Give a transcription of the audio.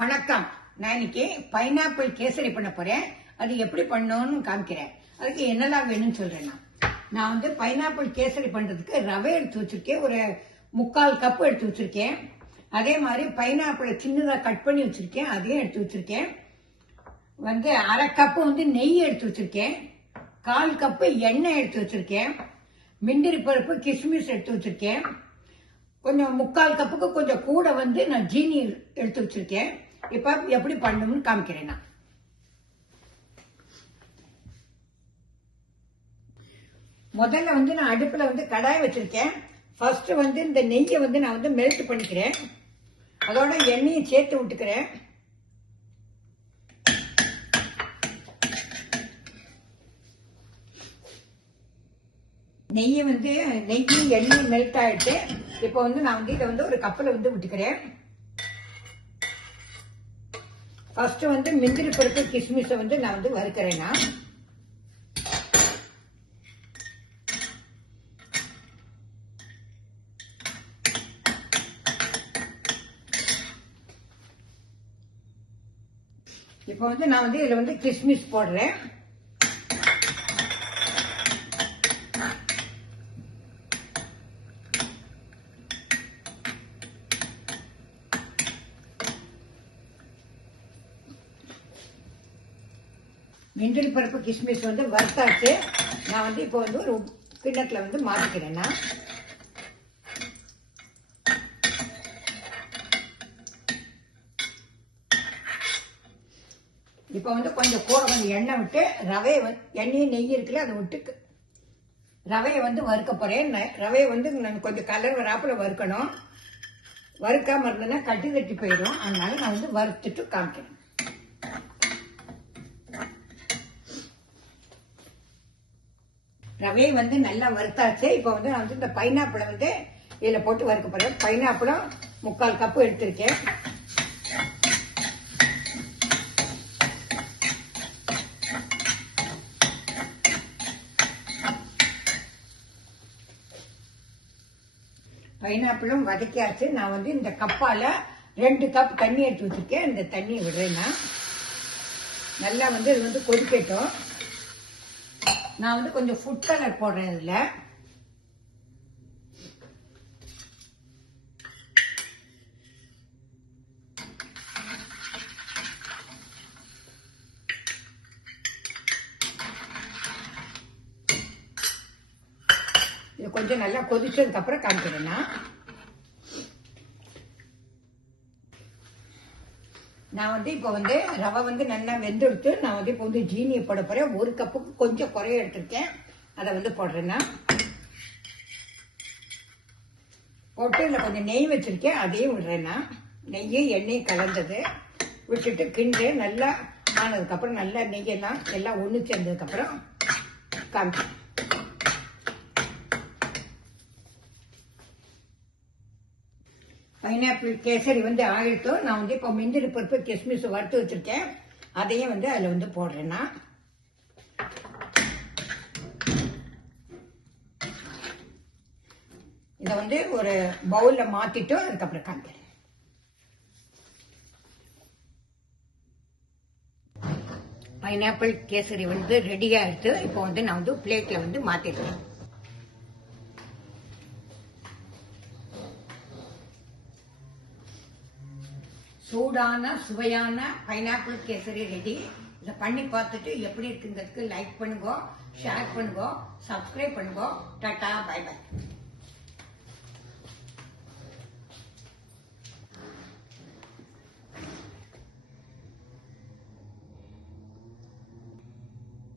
வணக்கம். நான் இன்னைக்கு பைனாப்பிள் கேசரி பண்ண போறேன். அது எப்படி பண்ணணும்னு காமிக்கிறேன். அதுக்கு என்னெல்லாம் வேணும்னு சொல்றேன். நான் வந்து பைனாப்பிள் கேசரி பண்றதுக்கு ரவை எடுத்து வச்சிருக்கேன். ஒரு 3/4 கப் எடுத்து வச்சிருக்கேன். அதே மாதிரி பைனாப்பிளை சின்னதா கட் பண்ணி வச்சிருக்கேன். அதையும் எடுத்து வச்சிருக்கேன். வந்து 1/2 கப் வந்து நெய் எடுத்து வச்சிருக்கேன். 1/4 கப் எண்ணெய் எடுத்து வச்சிருக்கேன். முந்திரி பருப்பு கிஸ்மிஸ் எடுத்து வச்சிருக்கேன். கொஞ்சம் 3/4 கப்புக்கு கொஞ்சம் கூட வந்து நான் ஜீனி எடுத்து வச்சிருக்கேன். இப்ப எப்படி பண்ணணும்னு காமிக்கிறேன். நான் முதல்ல வந்து நான் அடுப்புல வந்து கடாய் வச்சிருக்கேன். ஃபர்ஸ்ட் வந்து இந்த நெய்யை வந்து நான் வந்து மெல்ட் பண்ணிக்கிறேன். அதோட எண்ணெயை சேர்த்து விட்டுக்கிறேன். நெய்யை வந்து எண்ணெய் மெல்ட் ஆயிட்டு இப்போ வந்து நான் வந்து இதை வந்து ஒரு கப்பில் வந்து விட்டுக்கிறேன். ஃபர்ஸ்ட் வந்து முந்திரி பருப்பு கிஸ்மிஸை வந்து நான் வந்து வறுக்கிறேன்னா இப்போ வந்து நான் வந்து இதில் வந்து கிஸ்மிஸ் போடுறேன். முந்திரி பருப்பு கிஸ்மிஸ் வந்து வறுத்தாச்சு. நான் வந்து இப்போ வந்து ஒரு கிண்ணத்துல வந்து மாற்றிக்கிறேன்னா இப்போ வந்து கொஞ்சம் கூட கொஞ்சம் எண்ணெய் விட்டு ரவையை எண்ணெயும் நெய் இருக்குல்ல அதை விட்டு ரவையை வந்து வறுக்க போறேன். ரவையை வந்து நான் கொஞ்சம் கலர் வராப்புல வறுக்கணும். வறுக்காம இருந்தேன்னா கட்டி தட்டி போயிடும். அதனால நான் வந்து வறுத்துட்டு காமிக்கிறேன். ரவையை வந்து நல்லா வறுத்தாச்சு. இப்போ வந்து நான் வந்து இந்த பைனாப்பிளை வந்து இதில் போட்டு வறுக்க போறேன். பைனாப்பிளும் 3/4 கப்பு எடுத்திருக்கேன். பைனாப்பிளும் வதக்கியாச்சு. நான் வந்து இந்த கப்பால 2 கப் தண்ணி எடுத்து வச்சிருக்கேன். இந்த தண்ணியை விடுறேன்னா நல்லா வந்து இது வந்து கொதிக்கட்டும். நான் வந்து கொஞ்சம் ஃபுட் கலர் போடுறேன். இதுல இது கொஞ்சம் நல்லா கொதிச்சதுக்கு அப்புறம் காமிக்கிறேன்னா நான் வந்து இப்போ வந்து ரவை வந்து நல்லா வெந்தெடுத்து நான் வந்து இப்போ வந்து ஜீனியை போட போறேன். 1 கப்புக்கு கொஞ்சம் குறைய எடுத்திருக்கேன். அதை வந்து போடுறேன்னா போட்டு இதில் கொஞ்சம் நெய் வச்சிருக்கேன். அதையும் விடுறேன்னா நெய்யும் எண்ணெயும் கலந்தது விட்டுட்டு கிண்டு நல்லா ஆனதுக்கப்புறம் நல்லா நெய்யெல்லாம் எல்லாம் ஒன்று சேர்ந்ததுக்கப்புறம் காமிச்சேன். பைனாப்பிள் கேசரி வந்து ஆகிட்டோம். நான் வந்து இப்போ முந்திரி பருப்பு கிஸ்மிஸ் வறுத்து வச்சிருக்கேன். அதையும் வந்து அதில் வந்து போடுறேன்னா இதை வந்து ஒரு பவுல்ல மாத்திட்டு அதுக்கப்புறம் காமிக்கிறேன். பைனாப்பிள் கேசரி வந்து ரெடியா இருக்கு. இப்போ வந்து நான் வந்து பிளேட்ல வந்து மாத்திடுறேன். சூடான சுவையான பைனாப்பிள் கேசரி ரெடி. இதை பண்ணி பார்த்துட்டு எப்படி இருக்குங்கிறதுக்கு லைக் பண்ணுங்க, ஷேர் பண்ணுங்க, சப்ஸ்கிரைப் பண்ணுங்க. டாடா, பை பை.